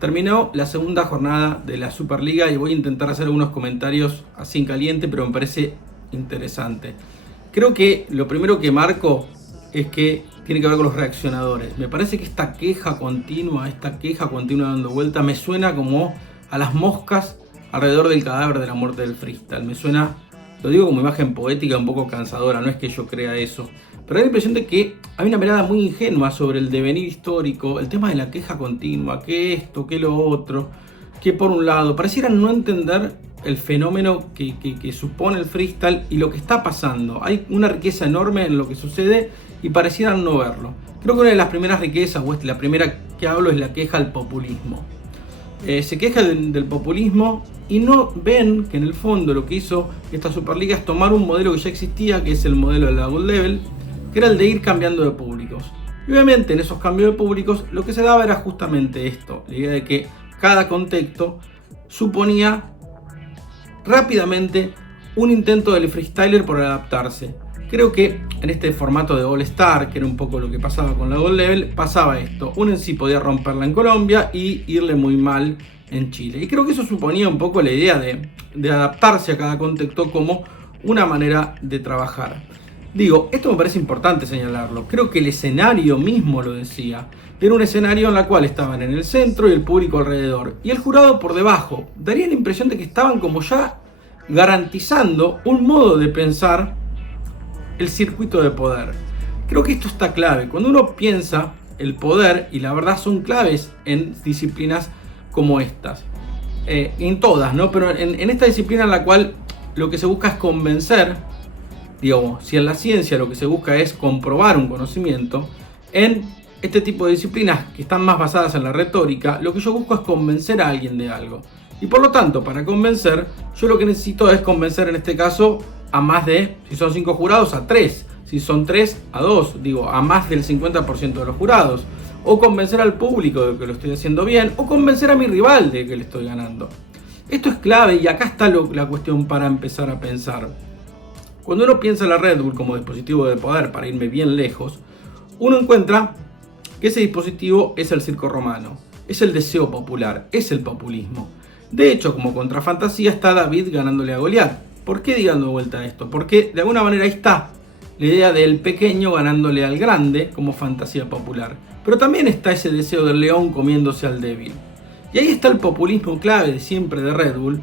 Terminó la segunda jornada de la Superliga y voy a intentar hacer algunos comentarios así en caliente, pero me parece interesante. Creo que lo primero que marco es que tiene que ver con los reaccionadores. Me parece que esta queja continua dando vuelta, me suena como a las moscas alrededor del cadáver de la muerte del freestyle. Me suena, lo digo como imagen poética, un poco cansadora, no es que yo crea eso, pero hay la impresión de que hay una mirada muy ingenua sobre el devenir histórico, el tema de la queja continua, que esto, que lo otro, que por un lado, parecieran no entender el fenómeno que supone el freestyle y lo que está pasando. Hay una riqueza enorme en lo que sucede y parecieran no verlo. Creo que una de las primeras riquezas, o la primera que hablo, es la queja al populismo. Se quejan del populismo y no ven que en el fondo lo que hizo esta Superliga es tomar un modelo que ya existía, que es el modelo de la Gold Level, que era el de ir cambiando de públicos. Y obviamente en esos cambios de públicos lo que se daba era justamente esto, la idea de que cada contexto suponía rápidamente un intento del freestyler por adaptarse. Creo que en este formato de All Star, que era un poco lo que pasaba con la Gold Level, pasaba esto. Un en sí podía romperla en Colombia y irle muy mal en Chile. Y creo que eso suponía un poco la idea de adaptarse a cada contexto como una manera de trabajar. Digo, esto me parece importante señalarlo. Creo que el escenario mismo lo decía. Era un escenario en el cual estaban en el centro y el público alrededor. Y el jurado por debajo. Daría la impresión de que estaban como ya garantizando un modo de pensar el circuito de poder. Creo que esto está clave. Cuando uno piensa el poder, y la verdad son claves en disciplinas como estas. En todas, ¿no? Pero en esta disciplina en la cual lo que se busca es convencer, digamos, si en la ciencia lo que se busca es comprobar un conocimiento, en este tipo de disciplinas que están más basadas en la retórica, lo que yo busco es convencer a alguien de algo. Y por lo tanto, para convencer, yo lo que necesito es convencer en este caso a más de, si son 5 jurados, a 3. Si son 3, a 2. Digo, a más del 50% de los jurados. O convencer al público de que lo estoy haciendo bien. O convencer a mi rival de que le estoy ganando. Esto es clave y acá está la cuestión para empezar a pensar. Cuando uno piensa en la Red Bull como dispositivo de poder, para irme bien lejos, uno encuentra que ese dispositivo es el circo romano. Es el deseo popular. Es el populismo. De hecho, como contrafantasía está David ganándole a Goliat. ¿Por qué di dando vuelta a esto? Porque de alguna manera ahí está la idea del pequeño ganándole al grande como fantasía popular. Pero también está ese deseo del león comiéndose al débil. Y ahí está el populismo clave de siempre de Red Bull.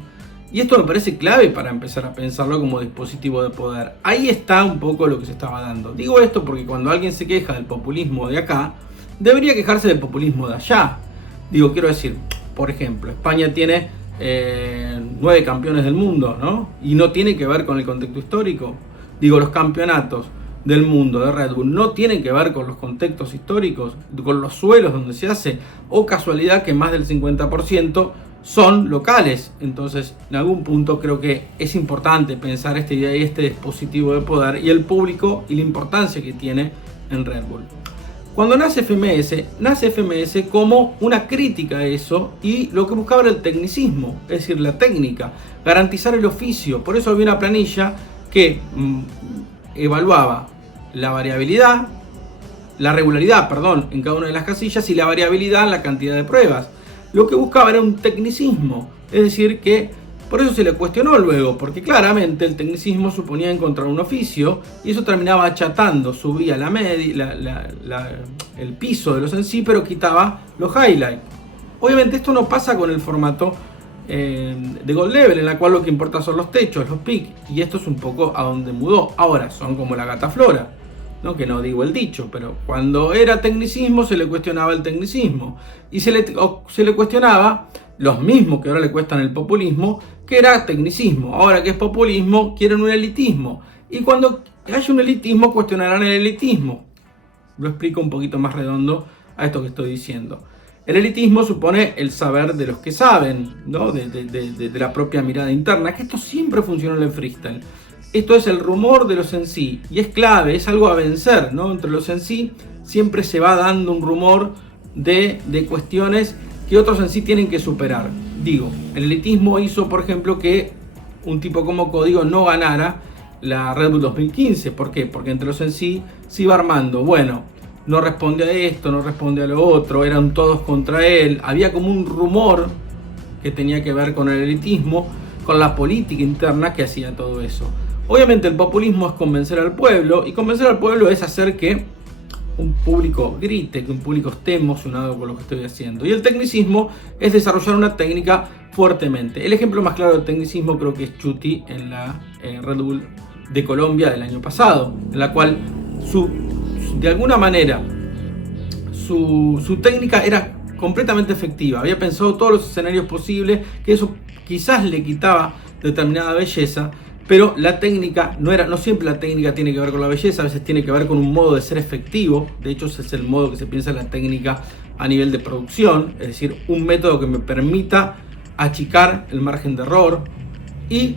Y esto me parece clave para empezar a pensarlo como dispositivo de poder. Ahí está un poco lo que se estaba dando. Digo esto porque cuando alguien se queja del populismo de acá, debería quejarse del populismo de allá. Digo, quiero decir, por ejemplo, España tiene 9 campeones del mundo, ¿no? Y no tiene que ver con el contexto histórico. Digo, los campeonatos del mundo de Red Bull no tienen que ver con los contextos históricos, con los suelos donde se hace, o casualidad que más del 50% son locales. Entonces, en algún punto creo que es importante pensar esta idea y este dispositivo de poder y el público y la importancia que tiene en Red Bull. Cuando nace FMS como una crítica a eso y lo que buscaba era el tecnicismo, es decir, la técnica, garantizar el oficio. Por eso había una planilla que evaluaba la variabilidad, la regularidad, en cada una de las casillas y la variabilidad en la cantidad de pruebas. Lo que buscaba era un tecnicismo, es decir, que por eso se le cuestionó luego, porque claramente el tecnicismo suponía encontrar un oficio y eso terminaba achatando, subía la media, el piso de los en sí, pero quitaba los highlights. Obviamente esto no pasa con el formato de Gold Level, en la cual lo que importa son los techos, los picks, y esto es un poco a donde mudó. Ahora son como la gata flora, ¿no? Que no digo el dicho, pero cuando era tecnicismo se le cuestionaba el tecnicismo y se le cuestionaba los mismos que ahora le cuestan el populismo, que era tecnicismo. Ahora que es populismo, quieren un elitismo. Y cuando haya un elitismo, cuestionarán el elitismo. Lo explico un poquito más redondo a esto que estoy diciendo. El elitismo supone el saber de los que saben, ¿no? de la propia mirada interna, que esto siempre funcionó en el freestyle. Esto es el rumor de los en sí, y es clave, es algo a vencer, ¿no? Entre los en sí siempre se va dando un rumor de cuestiones que otros en sí tienen que superar. Digo, el elitismo hizo, por ejemplo, que un tipo como Código no ganara la Red Bull 2015. ¿Por qué? Porque entre los en sí se iba armando, bueno, no responde a esto, no responde a lo otro, eran todos contra él, había como un rumor que tenía que ver con el elitismo, con la política interna que hacía todo eso. Obviamente el populismo es convencer al pueblo, y convencer al pueblo es hacer que un público grite, que un público esté emocionado con lo que estoy haciendo. Y el tecnicismo es desarrollar una técnica fuertemente. El ejemplo más claro del tecnicismo creo que es Chuti en la Red Bull de Colombia del año pasado, en la cual de alguna manera su técnica era completamente efectiva. Había pensado todos los escenarios posibles, que eso quizás le quitaba determinada belleza, pero la técnica no siempre la técnica tiene que ver con la belleza, a veces tiene que ver con un modo de ser efectivo. De hecho, ese es el modo que se piensa en la técnica a nivel de producción, es decir, un método que me permita achicar el margen de error. Y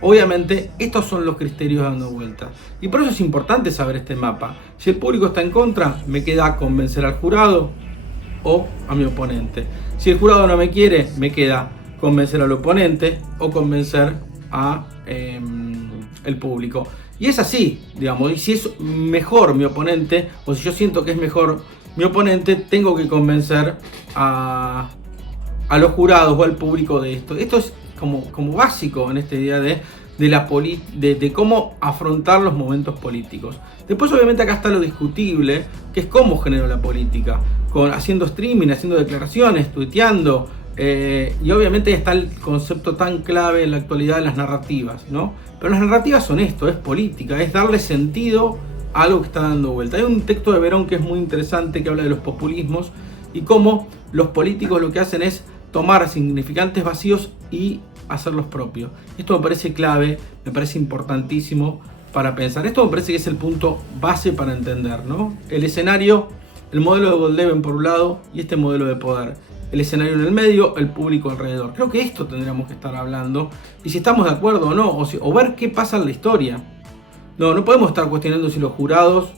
obviamente estos son los criterios dando vueltas. Y por eso es importante saber este mapa. Si el público está en contra, me queda convencer al jurado o a mi oponente. Si el jurado no me quiere, me queda convencer al oponente o convencer a el público. Y es así, digamos. Y si es mejor mi oponente, o si yo siento que es mejor mi oponente, tengo que convencer a los jurados o al público de esto. Esto es como básico en esta idea de cómo afrontar los momentos políticos. Después obviamente acá está lo discutible, que es cómo genero la política, haciendo streaming, haciendo declaraciones, tuiteando, y obviamente está el concepto tan clave en la actualidad de las narrativas, ¿no? Pero las narrativas son esto, es política, es darle sentido a algo que está dando vuelta. Hay un texto de Verón que es muy interesante, que habla de los populismos y cómo los políticos lo que hacen es tomar significantes vacíos y hacerlos propios. Esto me parece clave, me parece importantísimo para pensar. Esto me parece que es el punto base para entender, ¿no? El escenario, el modelo de Goldeben por un lado y este modelo de poder. El escenario en el medio, el público alrededor. Creo que esto tendríamos que estar hablando. Y si estamos de acuerdo o no, o ver qué pasa en la historia. No podemos estar cuestionando si los jurados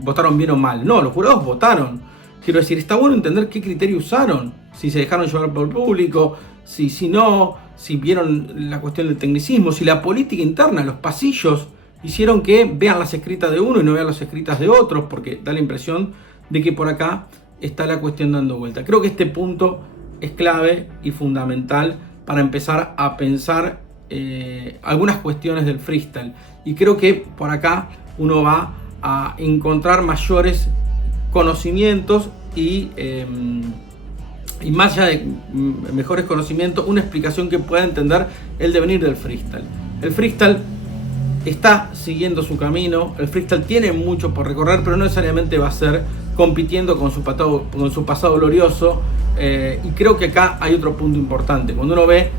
votaron bien o mal. No, los jurados votaron. Quiero decir, está bueno entender qué criterio usaron. Si se dejaron llevar por el público, si no, si vieron la cuestión del tecnicismo, si la política interna, los pasillos, hicieron que vean las escritas de uno y no vean las escritas de otros, porque da la impresión de que por acá está la cuestión dando vuelta. Creo que este punto es clave y fundamental para empezar a pensar algunas cuestiones del freestyle. Y creo que por acá uno va a encontrar mayores conocimientos y más allá de mejores conocimientos, una explicación que pueda entender el devenir del freestyle. El freestyle está siguiendo su camino, el freestyle tiene mucho por recorrer, pero no necesariamente va a ser compitiendo con su pasado glorioso. Y creo que acá hay otro punto importante. Cuando uno ve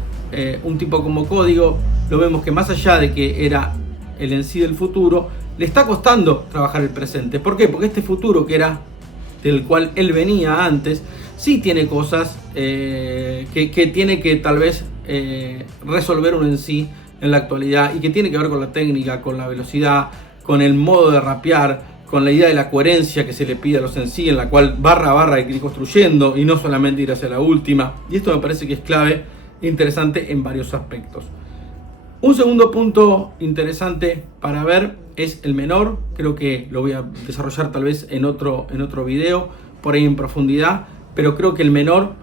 un tipo como Código, lo vemos que más allá de que era el en sí del futuro, le está costando trabajar el presente. ¿Por qué? Porque este futuro que era del cual él venía antes, sí tiene cosas que tiene que tal vez resolver uno en sí en la actualidad, y que tiene que ver con la técnica, con la velocidad, con el modo de rapear, con la idea de la coherencia que se le pide a los en sí, en la cual barra a barra hay que ir construyendo y no solamente ir hacia la última. Y esto me parece que es clave e interesante en varios aspectos. Un segundo punto interesante para ver es el menor. Creo que lo voy a desarrollar tal vez en otro video, por ahí en profundidad, pero creo que el menor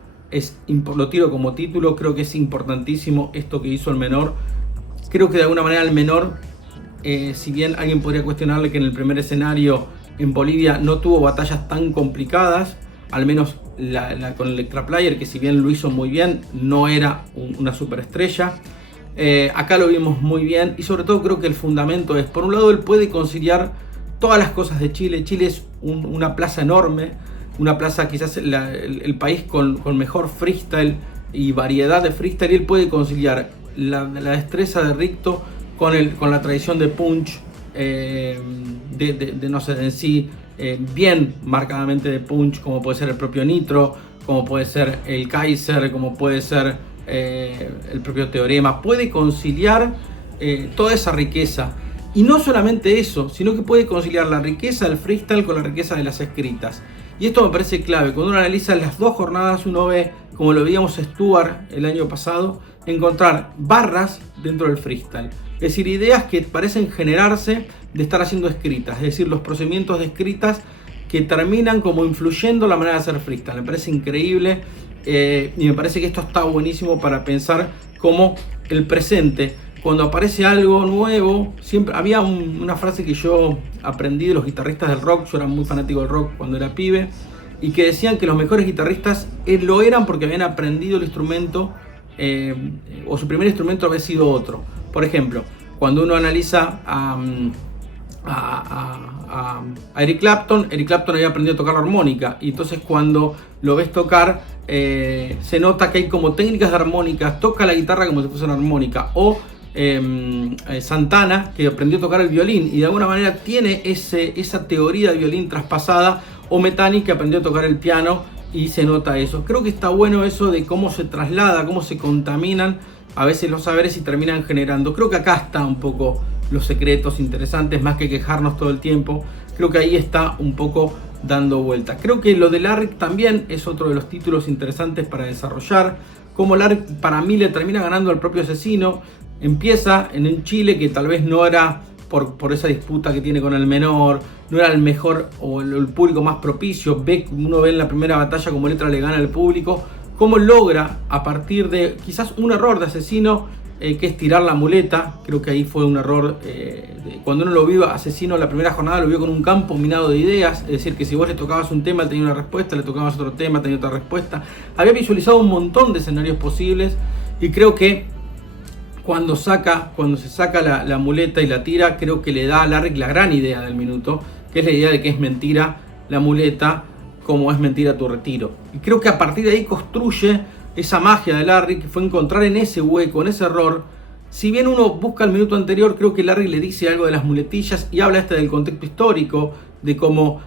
lo tiro como título. Creo que es importantísimo esto que hizo el menor. Creo que de alguna manera el menor, si bien alguien podría cuestionarle que en el primer escenario en Bolivia no tuvo batallas tan complicadas, al menos con el Electra Player, que si bien lo hizo muy bien, no era una superestrella. Acá lo vimos muy bien, y sobre todo creo que el fundamento es, por un lado, él puede conciliar todas las cosas de Chile. Chile es una plaza enorme, una plaza quizás el país con mejor freestyle y variedad de freestyle, y él puede conciliar la destreza de Ricto con la tradición de Punch, no sé, en sí, bien marcadamente de Punch, como puede ser el propio Nitro, como puede ser el Kaiser, como puede ser el propio Teorema. Puede conciliar toda esa riqueza, y no solamente eso, sino que puede conciliar la riqueza del freestyle con la riqueza de las escritas. Y esto me parece clave. Cuando uno analiza las dos jornadas, uno ve como lo veíamos Stuart el año pasado, encontrar barras dentro del freestyle. Es decir, ideas que parecen generarse de estar haciendo escritas, es decir, los procedimientos de escritas que terminan como influyendo la manera de hacer freestyle. Me parece increíble y me parece que esto está buenísimo para pensar cómo el presente, cuando aparece algo nuevo, siempre había una frase que yo aprendí de los guitarristas del rock. Yo era muy fanático del rock cuando era pibe, y que decían que los mejores guitarristas lo eran porque habían aprendido el instrumento o su primer instrumento había sido otro. Por ejemplo, cuando uno analiza a Eric Clapton había aprendido a tocar la armónica, y entonces cuando lo ves tocar se nota que hay como técnicas de armónicas, toca la guitarra como si fuese una armónica. O Santana, que aprendió a tocar el violín y de alguna manera tiene esa teoría de violín traspasada, o Metheny, que aprendió a tocar el piano y se nota eso. Creo que está bueno eso de cómo se traslada, cómo se contaminan a veces los saberes y terminan generando. Creo que acá está un poco los secretos interesantes, más que quejarnos todo el tiempo. Creo que ahí está un poco dando vuelta. Creo que lo de Larrick también es otro de los títulos interesantes para desarrollar. Como Larrick para mí le termina ganando al propio Asesino. Empieza en un Chile que tal vez no era, por esa disputa que tiene con el menor, no era el mejor o el público más propicio. Uno ve en la primera batalla como Letra le gana al público. Cómo logra, a partir de quizás un error de Asesino, que es tirar la muleta. Creo que ahí fue un error. Cuando uno lo vio Asesino la primera jornada, lo vio con un campo minado de ideas. Es decir, que si vos le tocabas un tema, tenía una respuesta, le tocabas otro tema, tenía otra respuesta. Había visualizado un montón de escenarios posibles, y creo que cuando se saca la muleta y la tira, creo que le da a Larrick la gran idea del minuto, que es la idea de que es mentira la muleta, como es mentira tu retiro. Y creo que a partir de ahí construye esa magia de Larrick, que fue encontrar en ese hueco, en ese error. Si bien uno busca el minuto anterior, creo que Larrick le dice algo de las muletillas y habla del contexto histórico, de cómo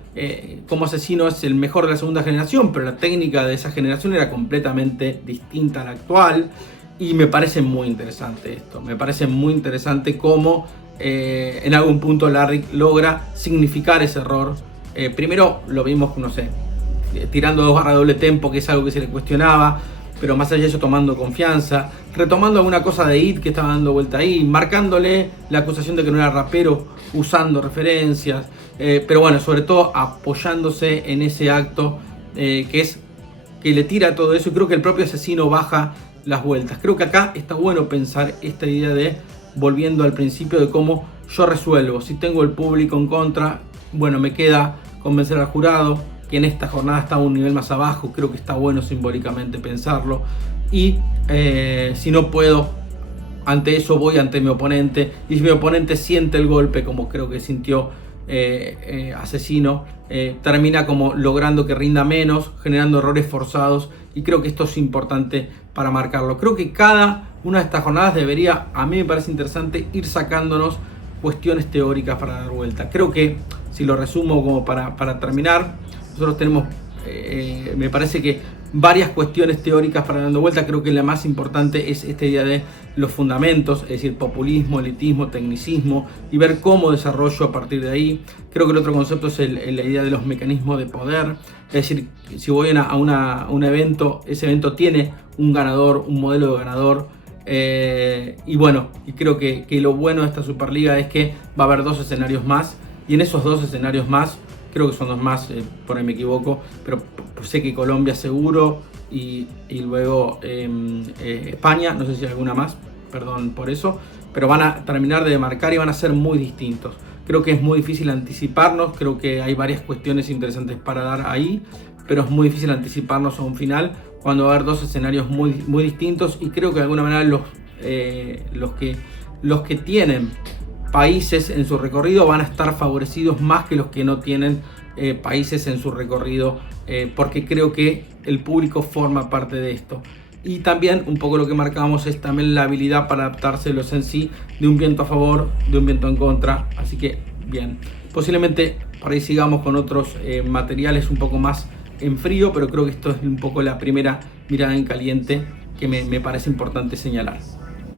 Asesino es el mejor de la segunda generación, pero la técnica de esa generación era completamente distinta a la actual. Y me parece muy interesante esto. Me parece muy interesante cómo en algún punto Larrick logra significar ese error. Primero lo vimos, no sé, tirando 2 barras de doble tempo, que es algo que se le cuestionaba, pero más allá de eso tomando confianza, retomando alguna cosa de It que estaba dando vuelta ahí, marcándole la acusación de que no era rapero, usando referencias, pero bueno, sobre todo apoyándose en ese acto que le tira todo eso. Y creo que el propio Asesino baja las vueltas. Creo que acá está bueno pensar esta idea de, volviendo al principio, de cómo yo resuelvo. Si tengo el público en contra, bueno, me queda convencer al jurado, que en esta jornada está a un nivel más abajo. Creo que está bueno simbólicamente pensarlo. Y si no puedo, ante eso voy ante mi oponente, y si mi oponente siente el golpe como creo que sintió Asesino, termina como logrando que rinda menos, generando errores forzados. Y creo que esto es importante para marcarlo. Creo que cada una de estas jornadas debería, a mí me parece interesante, ir sacándonos cuestiones teóricas para dar vuelta. Creo que, si lo resumo como para terminar, nosotros tenemos, me parece que varias cuestiones teóricas para dando vuelta. Creo que la más importante es esta idea de los fundamentos, es decir, populismo, elitismo, tecnicismo, y ver cómo desarrollo a partir de ahí. Creo que el otro concepto es la idea de los mecanismos de poder, es decir, si voy a un evento, ese evento tiene un ganador, un modelo de ganador, y bueno, y creo que lo bueno de esta Superliga es que va a haber 2 escenarios más, y en esos 2 escenarios más, creo que son 2 más, por ahí me equivoco, pero sé que Colombia seguro, y luego España, no sé si hay alguna más, perdón por eso, pero van a terminar de marcar y van a ser muy distintos. Creo que es muy difícil anticiparnos, creo que hay varias cuestiones interesantes para dar ahí, pero es muy difícil anticiparnos a un final cuando va a haber 2 escenarios muy, muy distintos. Y creo que de alguna manera los que tienen países en su recorrido van a estar favorecidos más que los que no tienen países en su recorrido, porque creo que el público forma parte de esto. Y también un poco lo que marcamos es también la habilidad para adaptarse los en sí, de un viento a favor, de un viento en contra. Así que bien, posiblemente por ahí sigamos con otros materiales un poco más en frío, pero creo que esto es un poco la primera mirada en caliente que me parece importante señalar.